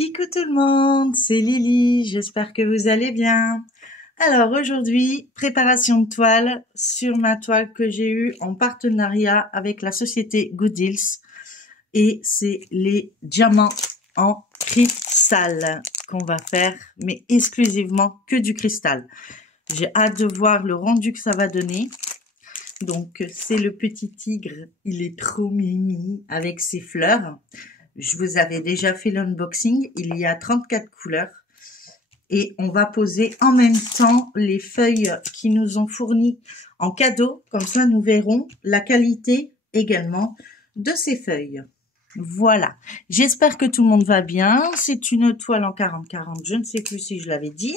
Coucou tout le monde, c'est Lily, j'espère que vous allez bien. Alors aujourd'hui, préparation de toile sur ma toile que j'ai eue en partenariat avec la société Gooddeals et c'est les diamants en cristal qu'on va faire, mais exclusivement que du cristal. J'ai hâte de voir le rendu que ça va donner. Donc c'est le petit tigre, il est trop mimi avec ses fleurs. Je vous avais déjà fait l'unboxing, il y a 34 couleurs. Et on va poser en même temps les feuilles qui nous ont fournies en cadeau. Comme ça, nous verrons la qualité également de ces feuilles. Voilà. J'espère que tout le monde va bien. C'est une toile en 40-40. Je ne sais plus si je l'avais dit.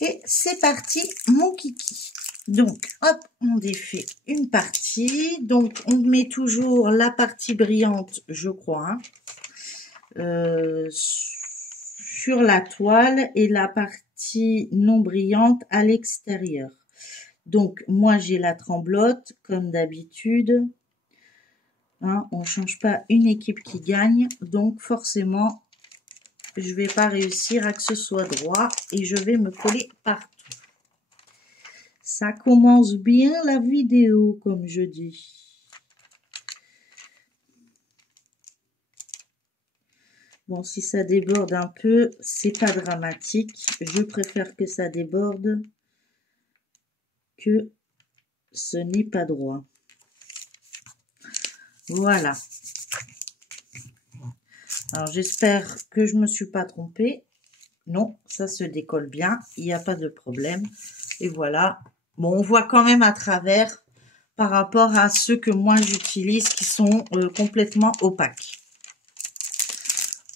Et c'est parti, mon kiki. Donc, hop, on défait une partie. Donc, on met toujours la partie brillante, je crois, sur la toile et la partie non brillante à l'extérieur. Donc, moi, j'ai la tremblote, comme d'habitude. Hein, on ne change pas une équipe qui gagne. Donc, forcément, je ne vais pas réussir à que ce soit droit et je vais me coller partout. Ça commence bien la vidéo, comme je dis. Bon, si ça déborde un peu, c'est pas dramatique. Je préfère que ça déborde que ce n'est pas droit. Voilà. Alors, j'espère que je me suis pas trompée. Non, ça se décolle bien. Il n'y a pas de problème. Et voilà. Bon, on voit quand même à travers par rapport à ceux que moi j'utilise qui sont complètement opaques.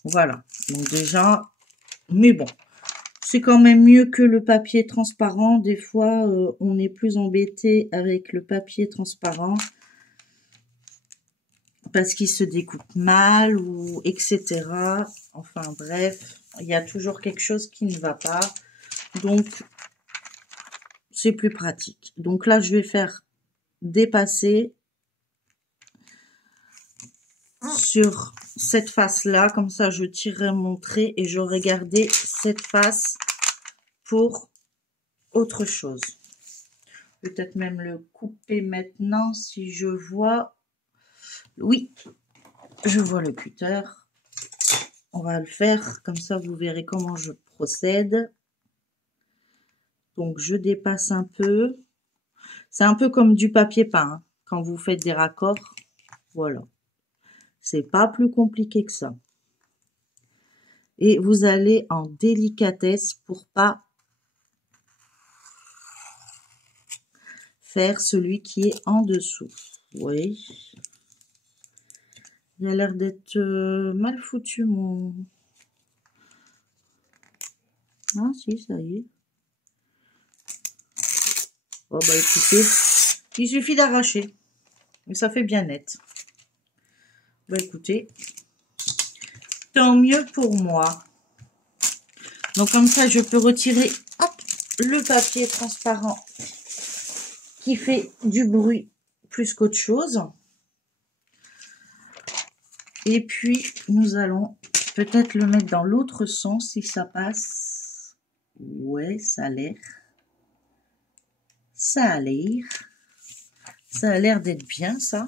Voilà. Donc déjà, mais bon, c'est quand même mieux que le papier transparent. Des fois, on est plus embêté avec le papier transparent parce qu'il se découpe mal ou etc. Enfin bref, il y a toujours quelque chose qui ne va pas. Donc, c'est plus pratique. Donc là, je vais faire dépasser sur cette face-là. Comme ça, je tirerai mon trait et j'aurai gardé cette face pour autre chose. Peut-être même le couper maintenant si je vois. Oui, je vois le cutter. On va le faire. Comme ça, vous verrez comment je procède. Donc, je dépasse un peu. C'est un peu comme du papier peint, hein, quand vous faites des raccords. Voilà. C'est pas plus compliqué que ça. Et vous allez en délicatesse pour pas faire celui qui est en dessous. Oui. Il a l'air d'être mal foutu, mon... Ah, si, ça y est. Oh, bah, écoutez, il suffit d'arracher. Et ça fait bien net. Bah, écoutez, tant mieux pour moi. Donc, comme ça, je peux retirer, hop, le papier transparent qui fait du bruit plus qu'autre chose. Et puis, nous allons peut-être le mettre dans l'autre sens si ça passe. Ouais, ça a l'air. Ça a l'air. Ça a l'air d'être bien, ça.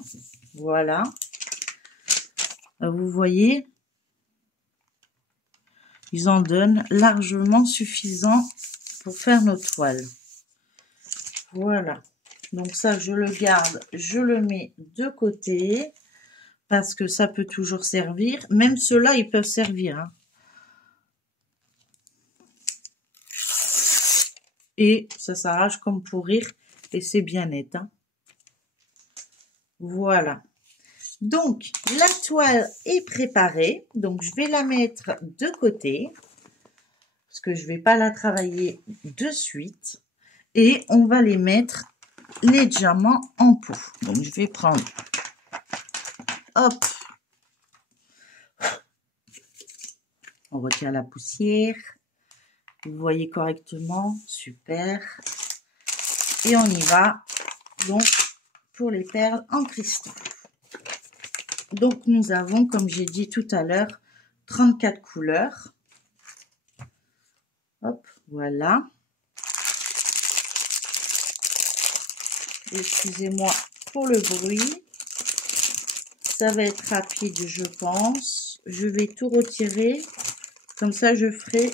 Voilà. Vous voyez, ils en donnent largement suffisant pour faire nos toiles. Voilà. Donc ça, je le garde, je le mets de côté. Parce que ça peut toujours servir. Même ceux-là, ils peuvent servir. Hein. Et ça s'arrache comme pour rire. Et c'est bien net. Hein. Voilà. Donc, la toile est préparée. Donc, je vais la mettre de côté. Parce que je ne vais pas la travailler de suite. Et on va les mettre, les diamants, en pot. Donc, je vais prendre... Hop. On retire la poussière. Vous voyez correctement. Super. Et on y va. Donc, pour les perles en cristal. Donc, nous avons, comme j'ai dit tout à l'heure, 34 couleurs. Hop, voilà. Excusez-moi pour le bruit. Ça va être rapide, je pense. Je vais tout retirer. Comme ça, je ferai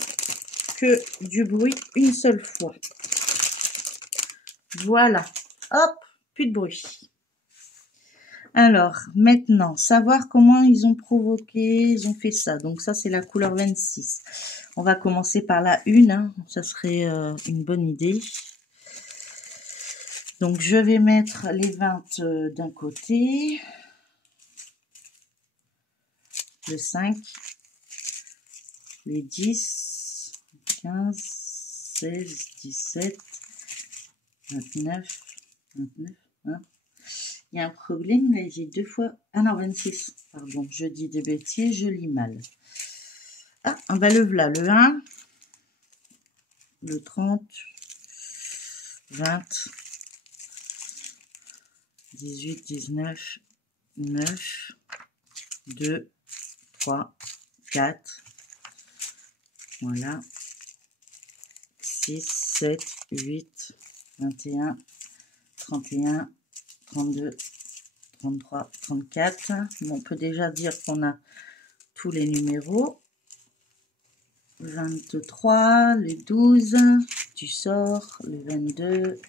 que du bruit une seule fois. Voilà. Hop, plus de bruit. Alors, maintenant, savoir comment ils ont provoqué, ils ont fait ça. Donc ça, c'est la couleur 26. On va commencer par la 1, hein. Ça serait une bonne idée. Donc, je vais mettre les 20 d'un côté. Le 5. Les 10. 15. 16. 17. 29. 29. Hein. Il y a un problème, là, j'ai 2 fois... Ah non, 26. Pardon, je dis des bêtises, je lis mal. Ah, on va le voilà, le 1, le 30, 20, 18, 19, 9, 2, 3, 4, voilà, 6, 7, 8, 21, 31, 32, 33, 34. Bon, on peut déjà dire qu'on a tous les numéros. 23, le 12, tu sors, le 22,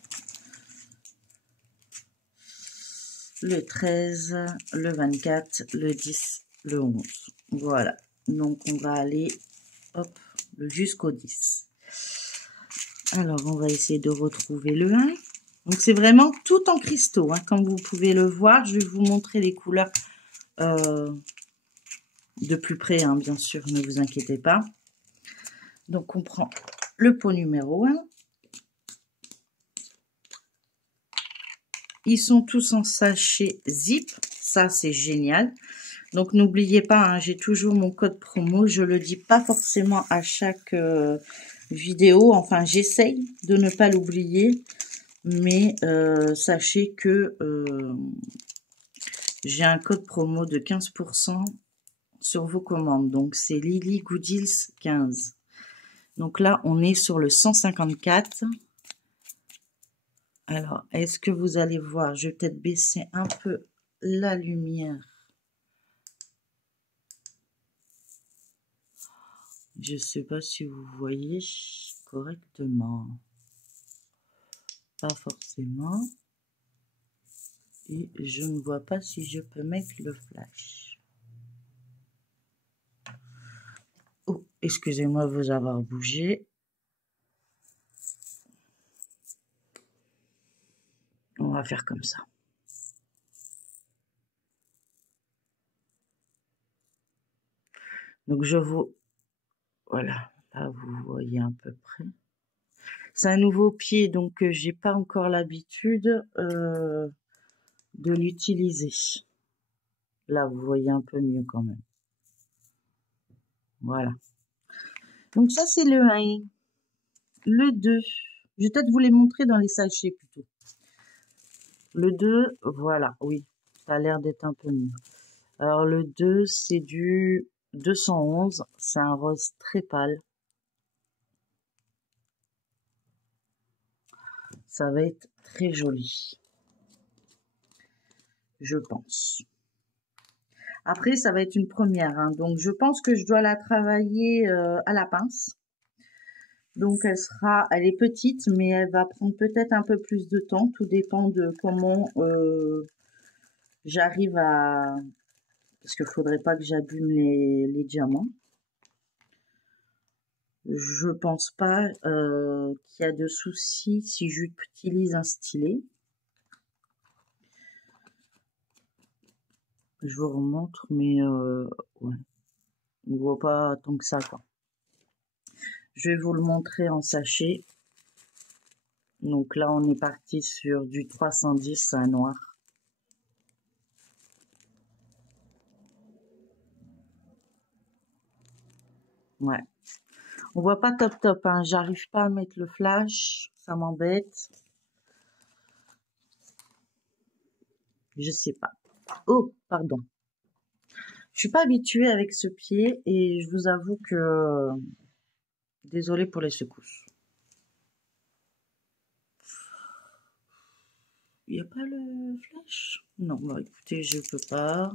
le 13, le 24, le 10, le 11. Voilà, donc on va aller hop jusqu'au 10. Alors, on va essayer de retrouver le 1. Donc, c'est vraiment tout en cristaux, hein, comme vous pouvez le voir. Je vais vous montrer les couleurs de plus près, hein, bien sûr, ne vous inquiétez pas. Donc, on prend le pot numéro 1. Ils sont tous en sachet zip. Ça, c'est génial. Donc, n'oubliez pas, hein, j'ai toujours mon code promo. Je le dis pas forcément à chaque vidéo. Enfin, j'essaye de ne pas l'oublier. Mais sachez que j'ai un code promo de 15% sur vos commandes. Donc, c'est Lily Goodils 15. Donc là, on est sur le 154. Alors, est-ce que vous allez voir? Je vais peut-être baisser un peu la lumière. Je ne sais pas si vous voyez correctement. Pas forcément. Et je ne vois pas si je peux mettre le flash. Oh, excusez-moi de vous avoir bougé. On va faire comme ça. Donc, je vous... Voilà, là, vous voyez à peu près. C'est un nouveau pied, donc j'ai pas encore l'habitude de l'utiliser. Là, vous voyez un peu mieux quand même. Voilà. Donc ça, c'est le 1. Le 2. Je vais peut-être vous les montrer dans les sachets plutôt. Le 2, voilà, oui. Ça a l'air d'être un peu mieux. Alors, le 2, c'est du 211. C'est un rose très pâle. Ça va être très joli. Je pense. Après, ça va être une première. Hein, donc, je pense que je dois la travailler à la pince. Donc, elle est petite, mais elle va prendre peut-être un peu plus de temps. Tout dépend de comment j'arrive à... Parce qu'il ne faudrait pas que j'abîme les diamants. Je pense pas qu'il y a de souci si j'utilise un stylet. Je vous remontre, mais ouais. On ne voit pas tant que ça, quoi. Je vais vous le montrer en sachet. Donc là, on est parti sur du 310 à noir. Ouais. On voit pas top top, hein. J'arrive pas à mettre le flash. Ça m'embête. Je sais pas. Oh, pardon. Je suis pas habituée avec ce pied et je vous avoue que désolée pour les secousses. Il n'y a pas le flash? Non, bah écoutez, je peux pas.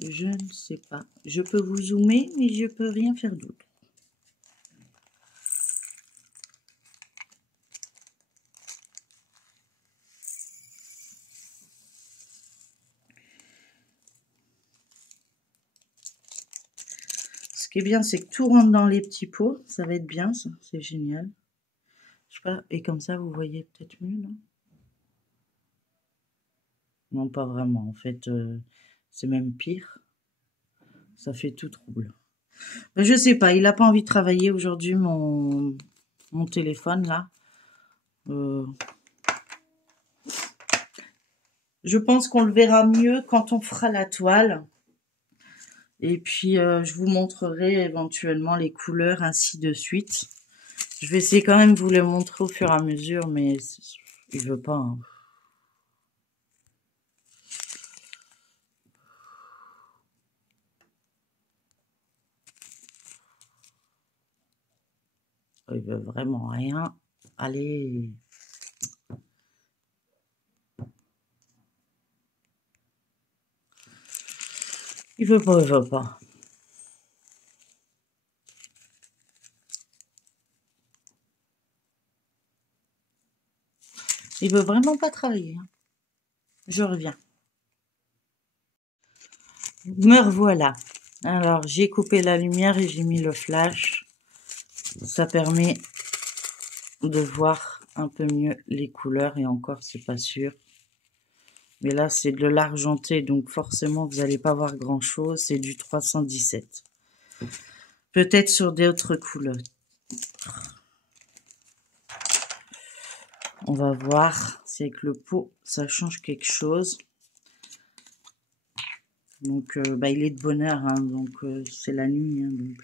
Je ne sais pas. Je peux vous zoomer, mais je peux rien faire d'autre. Ce qui est bien, c'est que tout rentre dans les petits pots. Ça va être bien, ça. C'est génial. Je sais pas. Et comme ça, vous voyez peut-être mieux, non? Non, pas vraiment. En fait, c'est même pire. Ça fait tout trouble. Ben, je sais pas. Il n'a pas envie de travailler aujourd'hui, mon téléphone, là. Je pense qu'on le verra mieux quand on fera la toile. Et puis, je vous montrerai éventuellement les couleurs, ainsi de suite. Je vais essayer quand même de vous les montrer au fur et à mesure, mais il veut pas. Hein. Il veut vraiment rien. Allez. Il veut pas, il veut pas. Il veut vraiment pas travailler. Hein. Je reviens. Me revoilà. Alors, j'ai coupé la lumière et j'ai mis le flash. Ça permet de voir un peu mieux les couleurs et encore, c'est pas sûr. Mais là, c'est de l'argenté, donc forcément, vous n'allez pas voir grand-chose. C'est du 317. Peut-être sur d'autres couleurs. On va voir si avec le pot, ça change quelque chose. Donc, il est de bonne heure, hein, donc c'est la nuit. Hein, donc,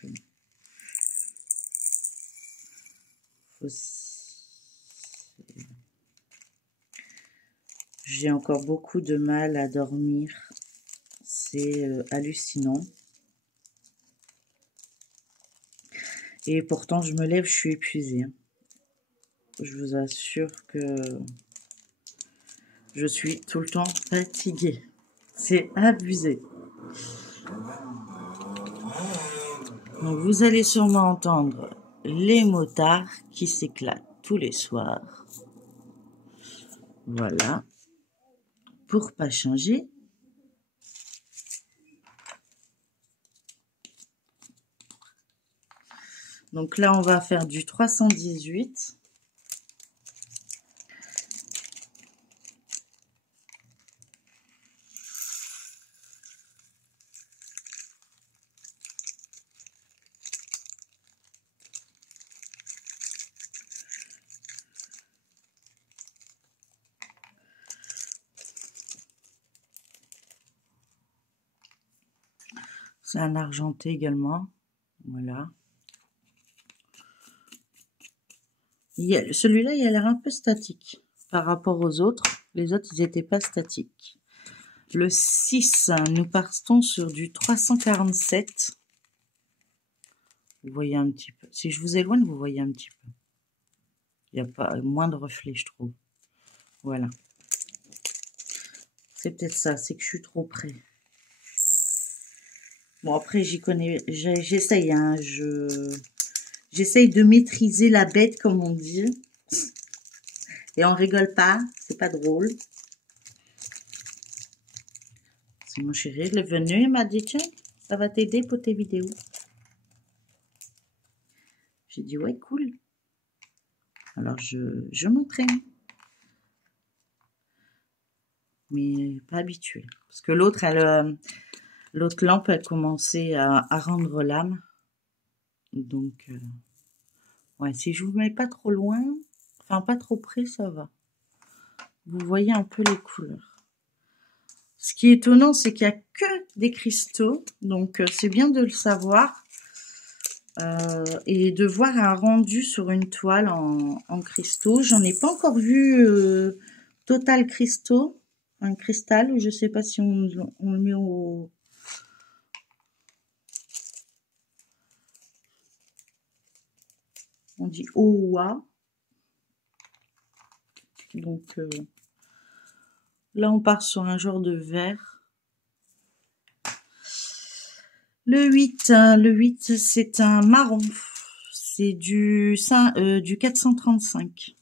j'ai encore beaucoup de mal à dormir. C'est hallucinant. Et pourtant, je me lève, je suis épuisée. Hein. Je vous assure que je suis tout le temps fatiguée. C'est abusé. Donc, vous allez sûrement entendre les motards qui s'éclatent tous les soirs. Voilà. Pour pas changer. Donc là, on va faire du 318. C'est un argenté également. Voilà. Celui-là, il a l'air un peu statique par rapport aux autres. Les autres, ils n'étaient pas statiques. Le 6, nous partons sur du 347. Vous voyez un petit peu. Si je vous éloigne, vous voyez un petit peu. Il n'y a pas moins de reflets, je trouve. Voilà. C'est peut-être ça, c'est que je suis trop près. Bon, après, j'essaye, hein, j'essaye de maîtriser la bête, comme on dit. Et on rigole pas, c'est pas drôle. C'est mon chéri, il est venu, il m'a dit, tiens, ça va t'aider pour tes vidéos. J'ai dit, ouais, cool. Alors, je m'entraîne. Mais pas habituée. Parce que l'autre, l'autre lampe, elle commençait à rendre l'âme. Donc, ouais, si je vous mets pas trop loin, enfin pas trop près, ça va. Vous voyez un peu les couleurs. Ce qui est étonnant, c'est qu'il n'y a que des cristaux. Donc, c'est bien de le savoir. Et de voir un rendu sur une toile en cristaux. J'en ai pas encore vu total cristaux. Un cristal, je sais pas si on le met au... On dit Owa. Donc là, on part sur un genre de vert. Le 8, c'est un marron. C'est du 435.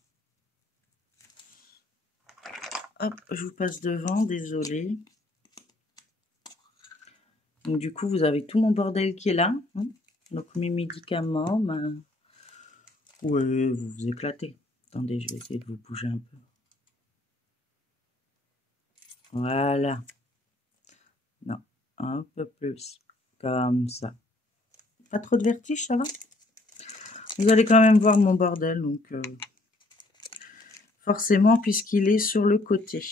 Hop, je vous passe devant, désolé. Donc du coup, vous avez tout mon bordel qui est là. Hein. Donc mes médicaments, ben... ouais, vous vous éclatez. Attendez, je vais essayer de vous bouger un peu. Voilà. Non, un peu plus. Comme ça. Pas trop de vertige, ça va? Vous allez quand même voir mon bordel, donc forcément, puisqu'il est sur le côté.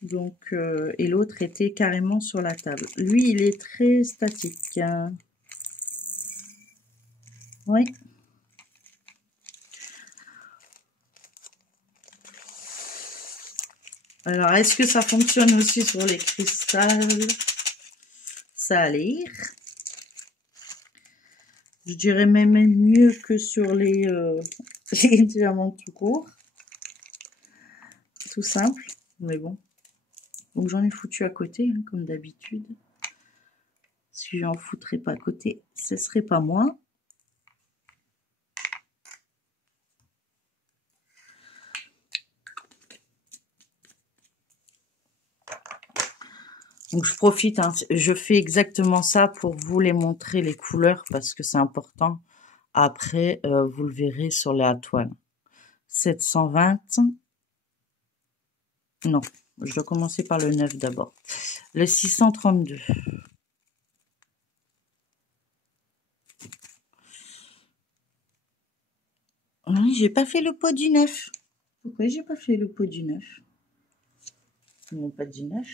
Donc, et l'autre était carrément sur la table. Lui, il est très statique. Oui. Alors, est-ce que ça fonctionne aussi sur les cristals? Ça a l'air. Je dirais même mieux que sur les diamants tout court. Tout simple, mais bon. Donc j'en ai foutu à côté, hein, comme d'habitude. Si j'en foutrais pas à côté, ce serait pas moi. Donc je profite, hein, je fais exactement ça pour vous les montrer les couleurs parce que c'est important. Après, vous le verrez sur la toile. 720. Non, je dois commencer par le 9 d'abord. Le 632. Oui, j'ai pas fait le pot du 9. Pourquoi j'ai pas fait le pot du 9? Non, pas du 9.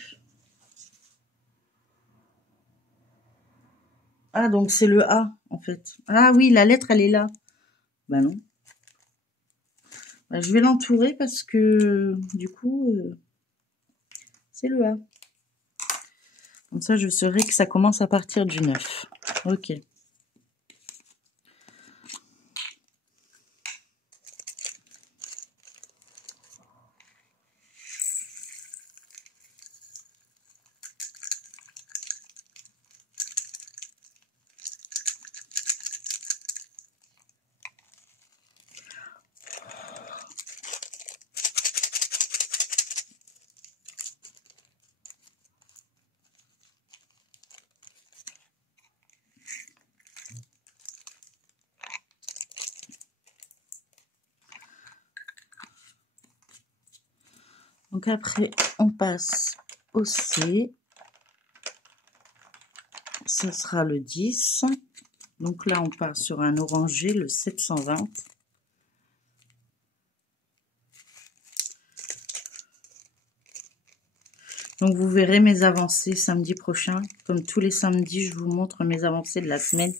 Ah, donc c'est le A, en fait. Ah oui, la lettre, elle est là. Ben non. Ben, je vais l'entourer parce que, du coup, c'est le A. Comme ça, je saurai que ça commence à partir du 9. Ok. Donc après, on passe au C. Ce sera le 10. Donc là, on part sur un orangé, le 720. Donc vous verrez mes avancées samedi prochain. Comme tous les samedis, je vous montre mes avancées de la semaine.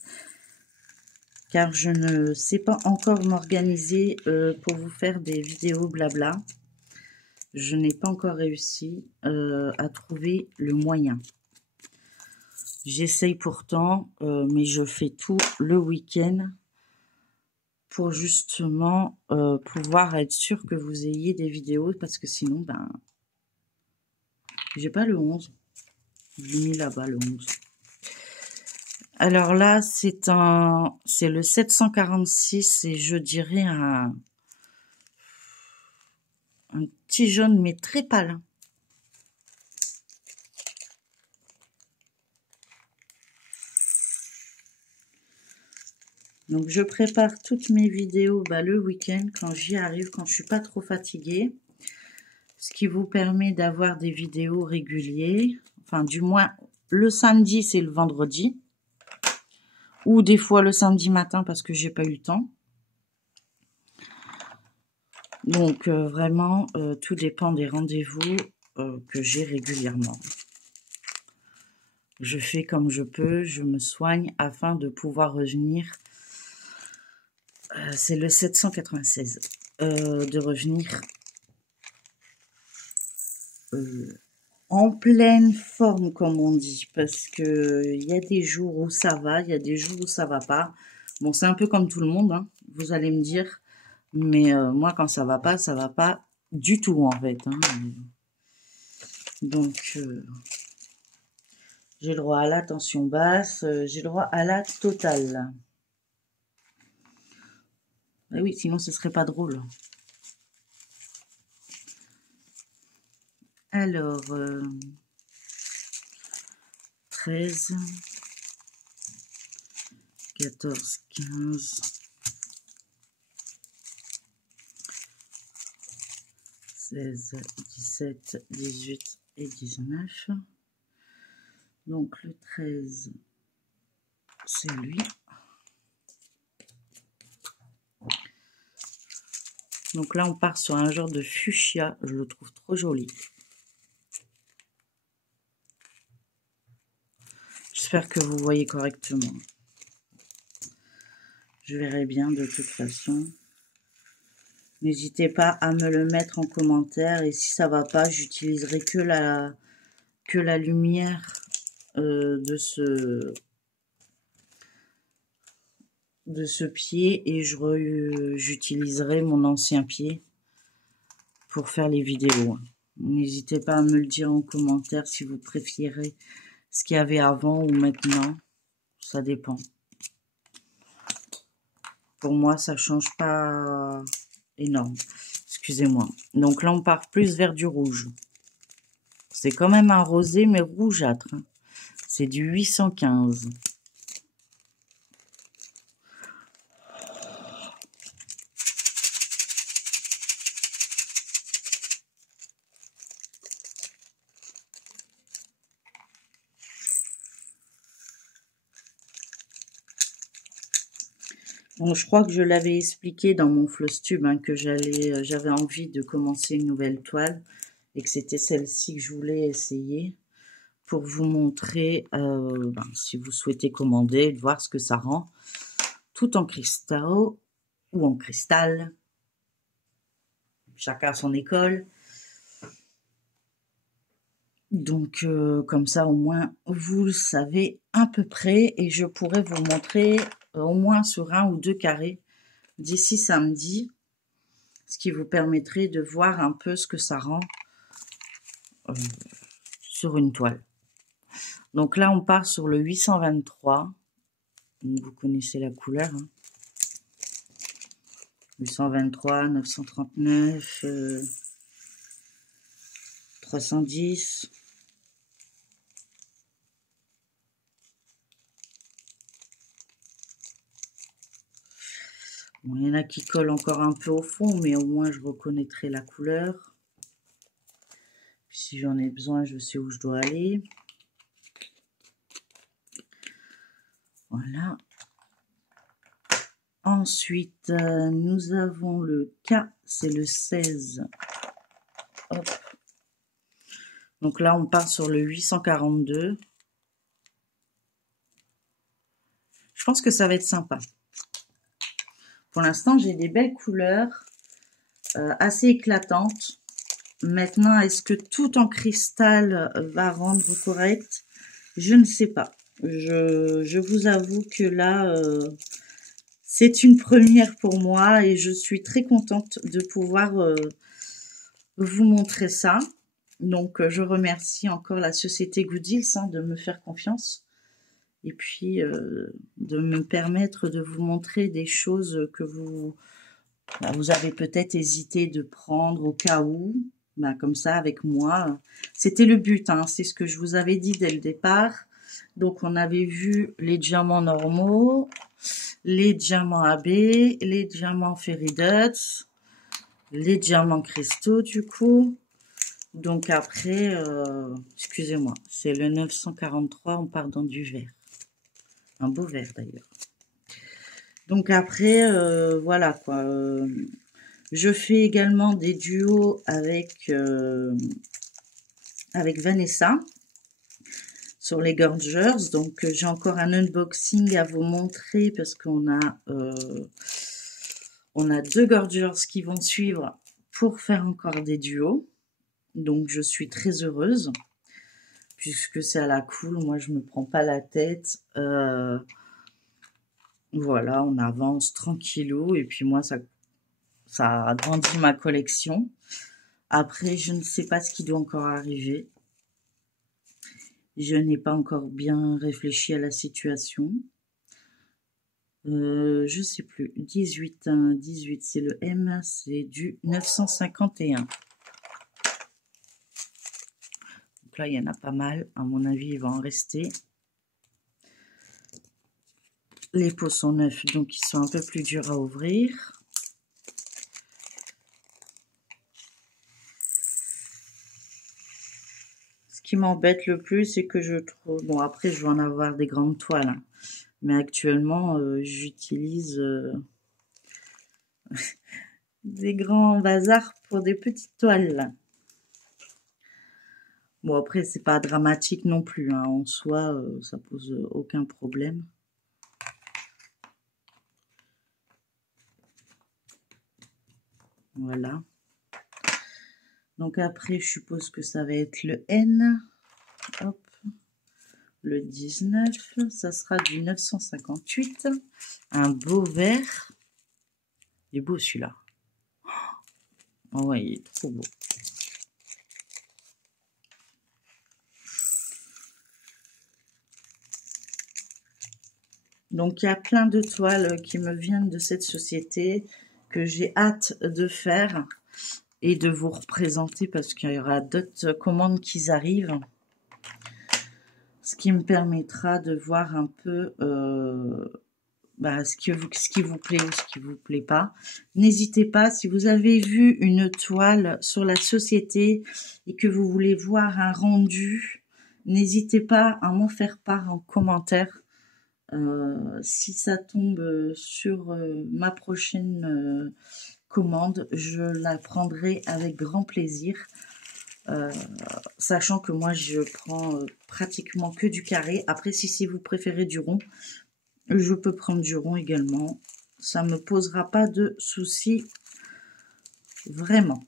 Car je ne sais pas encore m'organiser pour vous faire des vidéos blabla. Je n'ai pas encore réussi à trouver le moyen. J'essaye pourtant, mais je fais tout le week-end pour justement pouvoir être sûr que vous ayez des vidéos, parce que sinon, ben, j'ai pas le 11. J'ai mis là-bas le 11. Alors là, c'est le 746 et je dirais un petit jaune, mais très pâle. Donc, je prépare toutes mes vidéos le week-end quand j'y arrive, quand je suis pas trop fatiguée. Ce qui vous permet d'avoir des vidéos régulières. Enfin, du moins, le samedi, c'est le vendredi. Ou des fois le samedi matin parce que j'ai pas eu le temps. Donc, vraiment, tout dépend des rendez-vous que j'ai régulièrement. Je fais comme je peux, je me soigne afin de pouvoir revenir. C'est le 796. De revenir en pleine forme, comme on dit. Parce que il y a des jours où ça va, il y a des jours où ça va pas. Bon, c'est un peu comme tout le monde, hein, vous allez me dire. Mais moi, quand ça va pas du tout, en fait. Hein. Donc, j'ai le droit à la tension basse, j'ai le droit à la totale. Eh oui, sinon ce serait pas drôle. Alors, 13, 14, 15, 16, 17, 18 et 19. Donc le 13, c'est lui. Donc là, on part sur un genre de fuchsia. Je le trouve trop joli. J'espère que vous voyez correctement. Je verrai bien de toute façon. N'hésitez pas à me le mettre en commentaire. Et si ça va pas, j'utiliserai que la lumière de ce pied. Et j'utiliserai mon ancien pied pour faire les vidéos. N'hésitez pas à me le dire en commentaire si vous préférez ce qu'il y avait avant ou maintenant. Ça dépend. Pour moi, ça change pas énorme. Excusez-moi. Donc là, on part plus vers du rouge. C'est quand même un rosé, mais rougeâtre. C'est du 815. Bon, je crois que je l'avais expliqué dans mon Flosstube hein, que j'avais envie de commencer une nouvelle toile et que c'était celle-ci que je voulais essayer pour vous montrer, si vous souhaitez commander, de voir ce que ça rend, tout en cristal ou en cristal. Chacun à son école. Donc, comme ça, au moins, vous le savez à peu près. Et je pourrais vous montrer au moins sur 1 ou 2 carrés d'ici samedi. Ce qui vous permettrait de voir un peu ce que ça rend sur une toile. Donc là, on part sur le 823. Vous connaissez la couleur. Hein. 823, 939, 310. Bon, il y en a qui collent encore un peu au fond, mais au moins je reconnaîtrai la couleur. Puis si j'en ai besoin, je sais où je dois aller. Voilà. Ensuite, nous avons le K, c'est le 16. Hop. Donc là, on part sur le 842. Je pense que ça va être sympa. Pour l'instant, j'ai des belles couleurs, assez éclatantes. Maintenant, est-ce que tout en cristal va rendre correct? Je ne sais pas. Je vous avoue que là, c'est une première pour moi et je suis très contente de pouvoir vous montrer ça. Donc, je remercie encore la société Gooddeals de me faire confiance et puis de me permettre de vous montrer des choses que vous avez peut-être hésité de prendre au cas où. Comme ça, avec moi, c'était le but, hein, c'est ce que je vous avais dit dès le départ. Donc, on avait vu les diamants normaux, les diamants AB, les diamants Fairy-Dots, les diamants cristaux, du coup. Donc, après, excusez-moi, c'est le 943, on part dans du vert. Un beau vert, d'ailleurs. Donc, après, voilà, quoi. Je fais également des duos avec Vanessa sur les Gorgers. Donc, j'ai encore un unboxing à vous montrer parce qu'on a 2 Gorgers qui vont suivre pour faire encore des duos. Donc, je suis très heureuse puisque c'est à la cool. Moi, je me prends pas la tête. Voilà, on avance tranquillou. Et puis moi, ça agrandit ma collection. Après, je ne sais pas ce qui doit encore arriver. Je n'ai pas encore bien réfléchi à la situation. Je sais plus. 18, 18, c'est le M, c'est du 951. Donc là, il y en a pas mal. À mon avis, il va en rester. Les pots sont neufs, donc ils sont un peu plus durs à ouvrir. Ce qui m'embête le plus, c'est que je trouve... Bon, après, je vais en avoir des grandes toiles. Hein. Mais actuellement, j'utilise des grands bazars pour des petites toiles. Bon, après, c'est pas dramatique non plus. Hein. En soi, ça pose aucun problème. Voilà. Donc après, je suppose que ça va être le N. Hop. Le 19, ça sera du 958. Un beau vert. Il est beau celui-là. Oh ouais, il est trop beau. Donc il y a plein de toiles qui me viennent de cette société que j'ai hâte de faire et de vous représenter parce qu'il y aura d'autres commandes qui arrivent. Ce qui me permettra de voir un peu ce qui vous plaît ou ce qui vous plaît pas. N'hésitez pas, si vous avez vu une toile sur la société et que vous voulez voir un rendu, n'hésitez pas à m'en faire part en commentaire. Si ça tombe sur ma prochaine commande, je la prendrai avec grand plaisir. Sachant que moi je prends pratiquement que du carré. Après, si vous préférez du rond, je peux prendre du rond également. Ça me posera pas de soucis, vraiment.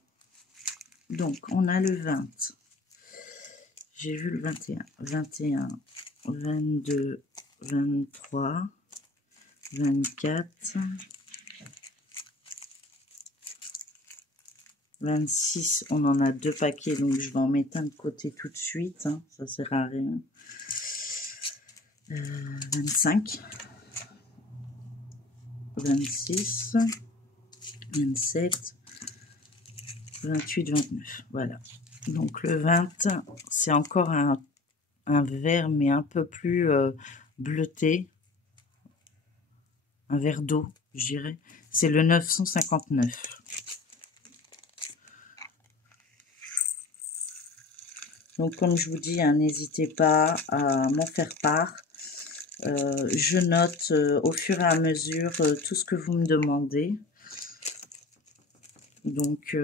Donc, on a le 20. J'ai vu le 21. 21, 22, 23, 24, 26. On en a 2 paquets, donc je vais en mettre un de côté tout de suite. Hein, ça sert à rien. 25. 26, 27, 28, 29. Voilà. Donc le 20, c'est encore un vert, mais un peu plus bleuté. Un vert d'eau, je dirais. C'est le 959. Donc comme je vous dis, hein, n'hésitez pas à m'en faire part. Je note au fur et à mesure tout ce que vous me demandez. Donc,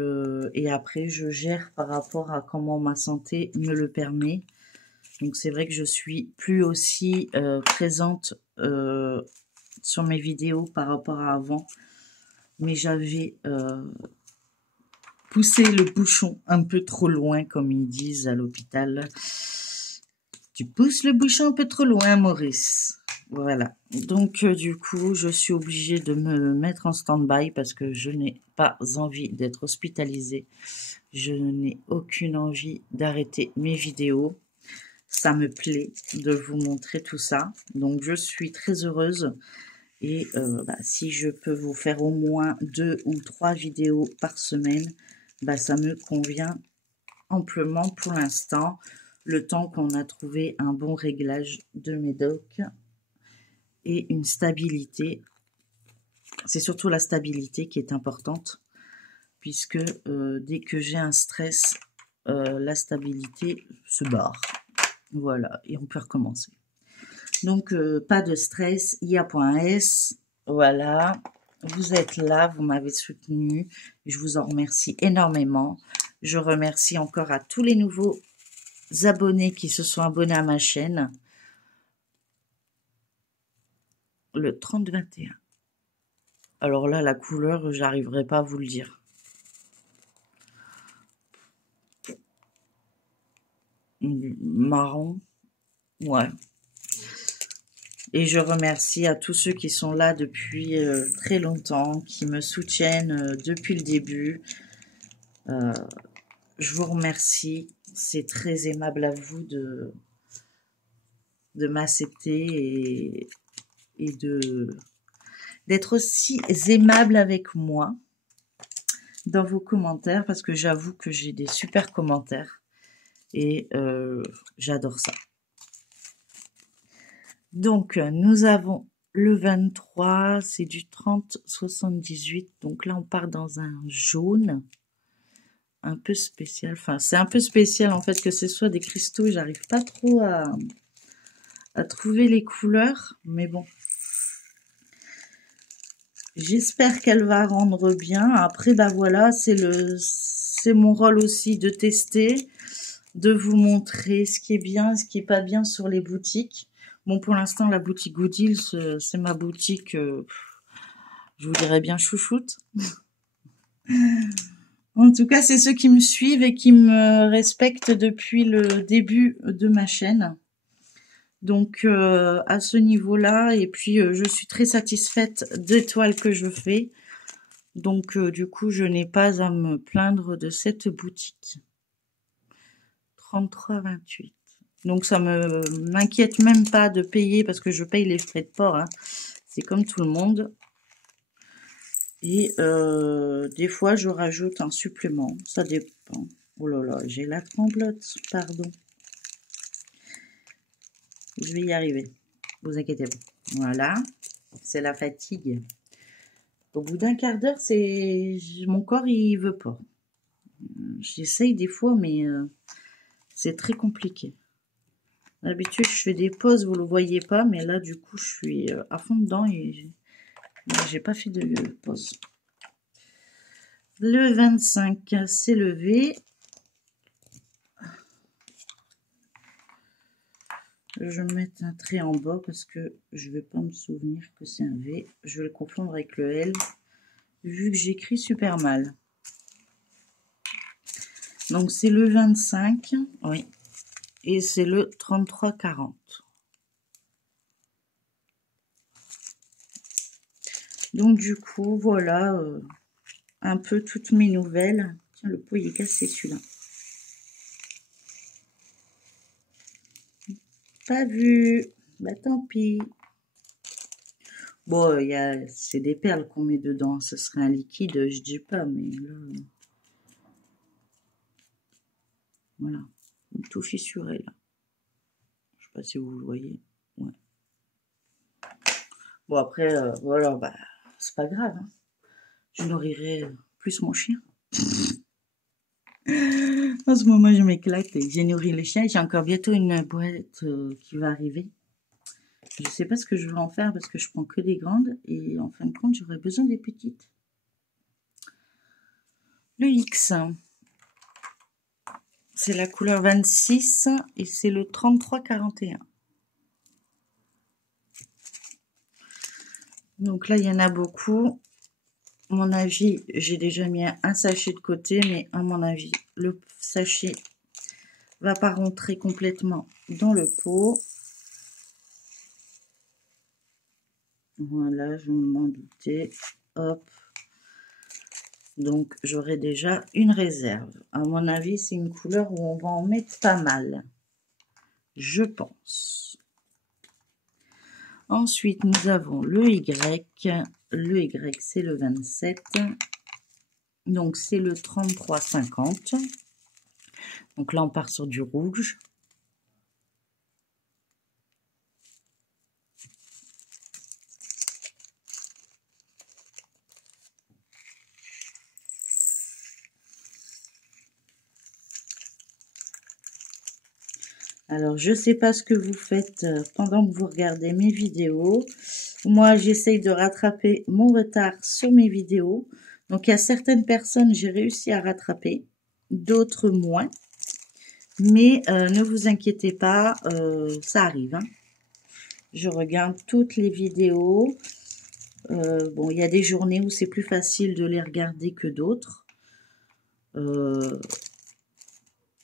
et après, je gère par rapport à comment ma santé me le permet. Donc, c'est vrai que je suis plus aussi présente sur mes vidéos par rapport à avant. Mais j'avais poussé le bouchon un peu trop loin, comme ils disent à l'hôpital. Tu pousses le bouchon un peu trop loin, Maurice. Voilà. Donc, du coup, je suis obligée de me mettre en stand-by parce que je n'ai pas envie d'être hospitalisée. Je n'ai aucune envie d'arrêter mes vidéos. Ça me plaît de vous montrer tout ça. Donc, je suis très heureuse. Et si je peux vous faire au moins 2 ou 3 vidéos par semaine, ça me convient amplement pour l'instant. Le temps qu'on a trouvé un bon réglage de médoc et une stabilité. C'est surtout la stabilité qui est importante, puisque dès que j'ai un stress, la stabilité se barre. Voilà, et on peut recommencer. Donc, pas de stress, IA.S, voilà. Vous êtes là, vous m'avez soutenu, je vous en remercie énormément. Je remercie encore à tous les nouveaux abonnés qui se sont abonnés à ma chaîne. Le 30-21. Alors là, la couleur, j'arriverai pas à vous le dire. Marron, ouais. Et je remercie à tous ceux qui sont là depuis très longtemps, qui me soutiennent depuis le début. Je vous remercie. C'est très aimable à vous de m'accepter et d'être aussi aimable avec moi dans vos commentaires, parce que j'avoue que j'ai des super commentaires et j'adore ça. Donc, nous avons le 23, c'est du 30-78. Donc là, on part dans un jaune un peu spécial. Enfin, c'est un peu spécial en fait que ce soit des cristaux. J'arrive pas trop à trouver les couleurs, mais bon. J'espère qu'elle va rendre bien. Après, bah voilà, c'est mon rôle aussi de tester, de vous montrer ce qui est bien, ce qui est pas bien sur les boutiques. Bon, pour l'instant, la boutique Gooddeals, c'est ma boutique, je vous dirais bien chouchoute. En tout cas, c'est ceux qui me suivent et qui me respectent depuis le début de ma chaîne. Donc, à ce niveau-là, et puis je suis très satisfaite des toiles que je fais. Donc, du coup, je n'ai pas à me plaindre de cette boutique. 33,28. Donc, ça m'inquiète même pas de payer parce que je paye les frais de port. Hein. C'est comme tout le monde. Et des fois, je rajoute un supplément. Ça dépend. Oh là là, j'ai la tremblote. Pardon. Je vais y arriver. Vous inquiétez pas. Voilà. C'est la fatigue. Au bout d'un quart d'heure, mon corps, il veut pas. J'essaye des fois, mais c'est très compliqué. D'habitude, je fais des pauses, vous le voyez pas, mais là, du coup, je suis à fond dedans et j'ai pas fait de pause. Le 25 c'est le V. Je vais mettre un trait en bas parce que je vais pas me souvenir que c'est un V. Je vais le confondre avec le L, vu que j'écris super mal. Donc, c'est le 25, oui, et c'est le 33,40. Donc, du coup, voilà un peu toutes mes nouvelles. Tiens, le pot, il est cassé, celui-là. Pas vu. Bah, tant pis. Bon, c'est des perles qu'on met dedans. Ce serait un liquide, je dis pas, mais là... Voilà. Tout fissuré, là. Je sais pas si vous le voyez. Ouais. Bon, après, voilà, bah, c'est pas grave. Hein. Je nourrirai plus mon chien. En ce moment, je m'éclate. J'ai nourri le chien. J'ai encore bientôt une boîte qui va arriver. Je sais pas ce que je vais en faire parce que je prends que des grandes. Et en fin de compte, j'aurais besoin des petites. Le X. C'est la couleur 26 et c'est le 33,41. Donc là, il y en a beaucoup. À mon avis, j'ai déjà mis un sachet de côté, mais à mon avis, le sachet va pas rentrer complètement dans le pot. Voilà, je m'en doutais. Hop. Donc, j'aurai déjà une réserve. À mon avis, c'est une couleur où on va en mettre pas mal. Je pense. Ensuite, nous avons le Y. Le Y, c'est le 27. Donc, c'est le 33,50. Donc là, on part sur du rouge. Alors, je ne sais pas ce que vous faites pendant que vous regardez mes vidéos. Moi, j'essaye de rattraper mon retard sur mes vidéos. Donc, il y a certaines personnes, j'ai réussi à rattraper, d'autres moins. Mais ne vous inquiétez pas, ça arrive. Hein. Je regarde toutes les vidéos. Bon, il y a des journées où c'est plus facile de les regarder que d'autres.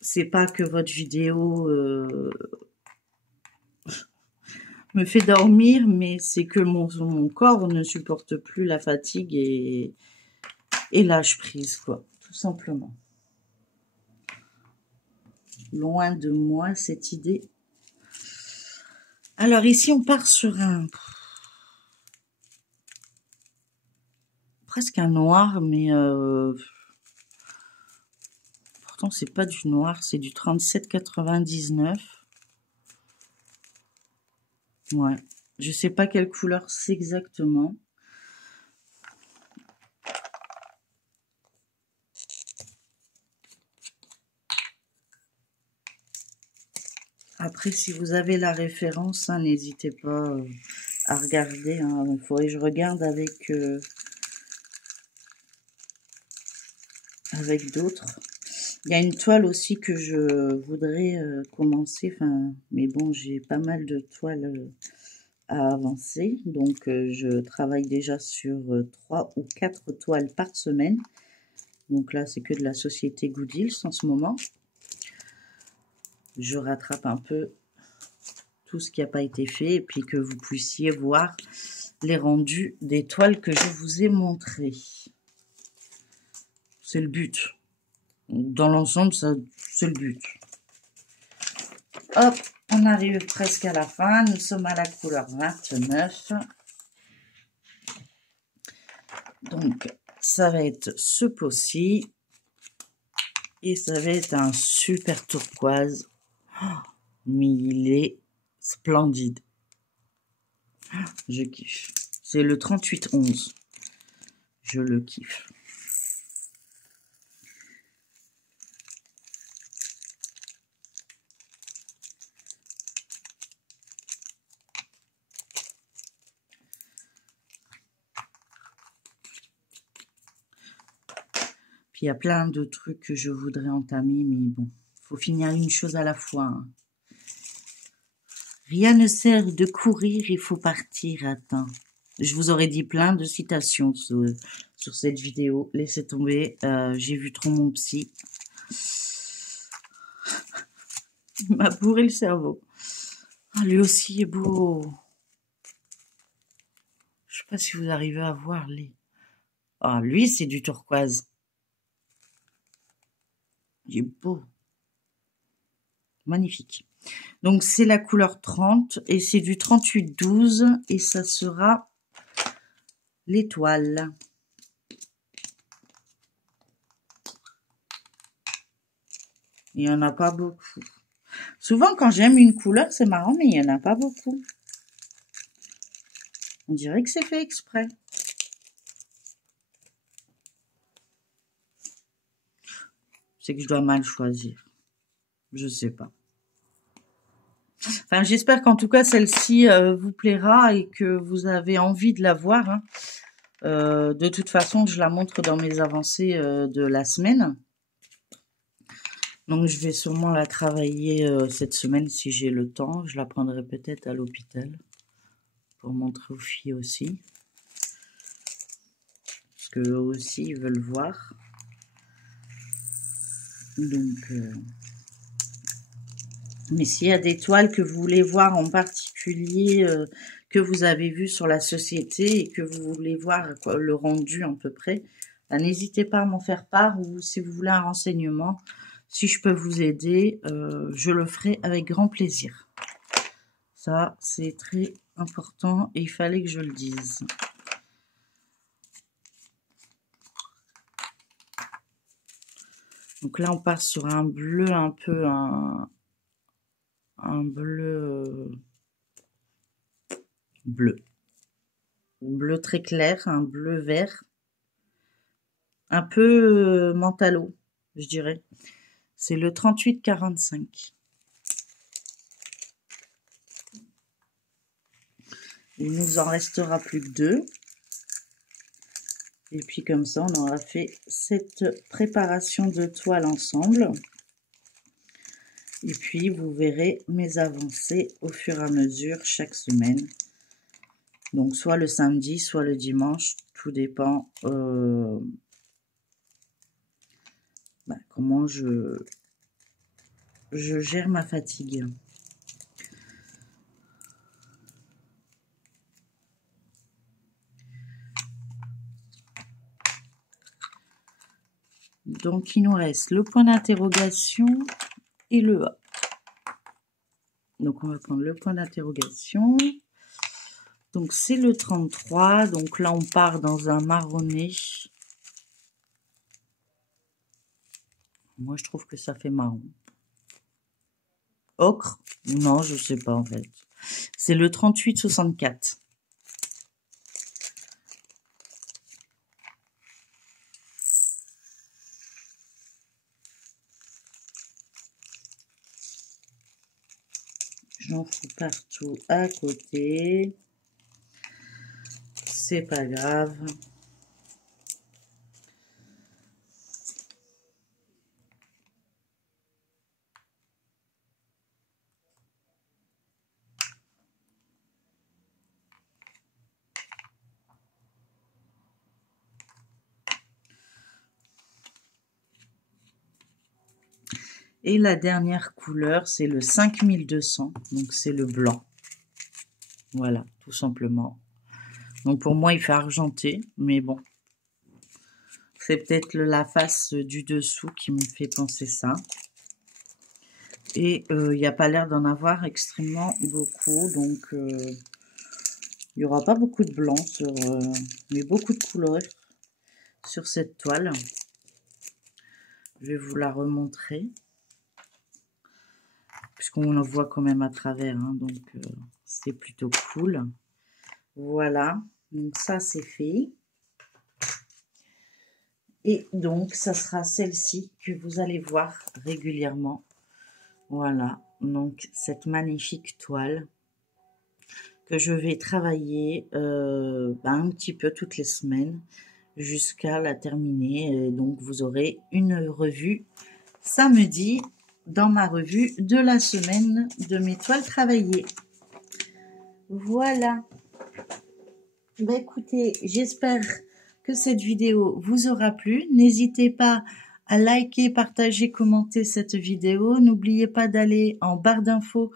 C'est pas que votre vidéo me fait dormir, mais c'est que mon corps ne supporte plus la fatigue et lâche prise, quoi, tout simplement. Loin de moi cette idée. Alors ici, on part sur presque un noir, mais pourtant c'est pas du noir, c'est du 37,99. Ouais, je sais pas quelle couleur c'est exactement. Après, si vous avez la référence, hein, n'hésitez pas à regarder. Hein. Il faudrait que je regarde avec d'autres. Il y a une toile aussi que je voudrais commencer. Mais bon, j'ai pas mal de toiles à avancer. Donc, je travaille déjà sur 3 ou 4 toiles par semaine. Donc là, c'est que de la société Goodills en ce moment. Je rattrape un peu tout ce qui n'a pas été fait et puis que vous puissiez voir les rendus des toiles que je vous ai montrées. C'est le but. Dans l'ensemble, c'est le but. Hop, on arrive presque à la fin. Nous sommes à la couleur 29. Donc, ça va être ce pot-ci. Et ça va être un super turquoise. Oh, mais il est splendide. Je kiffe. C'est le 3811. Je le kiffe. Puis il y a plein de trucs que je voudrais entamer, mais bon, faut finir une chose à la fois. Hein. Rien ne sert de courir, il faut partir à temps. Je vous aurais dit plein de citations sur cette vidéo. Laissez tomber, j'ai vu trop mon psy. Il m'a bourré le cerveau. Ah, lui aussi est beau. Je sais pas si vous arrivez à voir les... Ah, lui, c'est du turquoise. Il est beau. Magnifique. Donc, c'est la couleur 30 et c'est du 3812 et ça sera l'étoile. Il n'y en a pas beaucoup. Souvent, quand j'aime une couleur, c'est marrant, mais il n'y en a pas beaucoup. On dirait que c'est fait exprès. C'est que je dois mal choisir. Je sais pas. Enfin, j'espère qu'en tout cas, celle-ci vous plaira et que vous avez envie de la voir. Hein. De toute façon, je la montre dans mes avancées de la semaine. Donc, je vais sûrement la travailler cette semaine si j'ai le temps. Je la prendrai peut-être à l'hôpital pour montrer aux filles aussi. Parce qu'eux aussi, ils veulent voir. Donc, mais s'il y a des toiles que vous voulez voir en particulier, que vous avez vu sur la société et que vous voulez voir le rendu à peu près, n'hésitez pas à m'en faire part ou si vous voulez un renseignement, si je peux vous aider, je le ferai avec grand plaisir. Ça, c'est très important et il fallait que je le dise. Donc là, on part sur un bleu un peu, un bleu bleu très clair, un bleu vert, un peu mentalo, je dirais. C'est le 3845. Il nous en restera plus que 2. Et puis comme ça, on aura fait cette préparation de toile ensemble. Et puis, vous verrez mes avancées au fur et à mesure chaque semaine. Donc, soit le samedi, soit le dimanche. Tout dépend comment je gère ma fatigue. Donc, il nous reste le point d'interrogation et le A. Donc, on va prendre le point d'interrogation. Donc, c'est le 33. Donc, là, on part dans un marronné. Moi, je trouve que ça fait marron. Ocre? Non, je sais pas, en fait. C'est le 38-64. J'en fous partout à côté. C'est pas grave. Et la dernière couleur, c'est le 5200. Donc, c'est le blanc. Voilà, tout simplement. Donc, pour moi, il fait argenté. Mais bon. C'est peut-être la face du dessous qui me fait penser ça. Et il n'y a pas l'air d'en avoir extrêmement beaucoup. Donc, il n'y aura pas beaucoup de blanc, mais beaucoup de couleurs sur cette toile. Je vais vous la remontrer. Puisqu'on en voit quand même à travers. Hein, donc, c'est plutôt cool. Voilà. Donc, ça, c'est fait. Et donc, ça sera celle-ci que vous allez voir régulièrement. Voilà. Donc, cette magnifique toile que je vais travailler un petit peu toutes les semaines jusqu'à la terminer. Et donc, vous aurez une revue samedi dans ma revue de la semaine de mes toiles travaillées. Voilà. Bah, écoutez, j'espère que cette vidéo vous aura plu. N'hésitez pas à liker, partager, commenter cette vidéo. N'oubliez pas d'aller en barre d'infos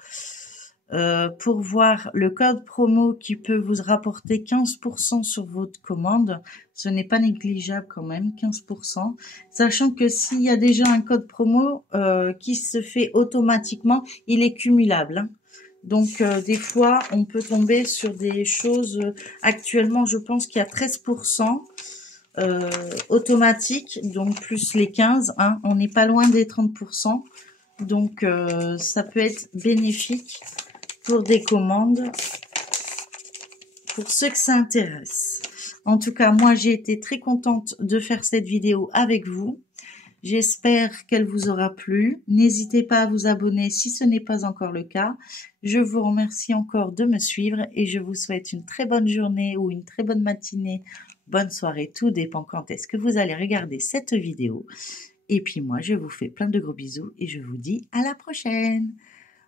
pour voir le code promo qui peut vous rapporter 15% sur votre commande. Ce n'est pas négligeable quand même, 15%. Sachant que s'il y a déjà un code promo qui se fait automatiquement, il est cumulable. Hein. Donc, des fois, on peut tomber sur des choses. Actuellement, je pense qu'il y a 13% automatique, donc plus les 15. Hein, on n'est pas loin des 30%. Donc, ça peut être bénéfique pour des commandes, pour ceux que ça intéresse. En tout cas, moi, j'ai été très contente de faire cette vidéo avec vous. J'espère qu'elle vous aura plu. N'hésitez pas à vous abonner si ce n'est pas encore le cas. Je vous remercie encore de me suivre et je vous souhaite une très bonne journée ou une très bonne matinée, bonne soirée. Tout dépend quand est-ce que vous allez regarder cette vidéo. Et puis moi, je vous fais plein de gros bisous et je vous dis à la prochaine.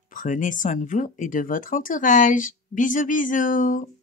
Prenez soin de vous et de votre entourage. Bisous, bisous.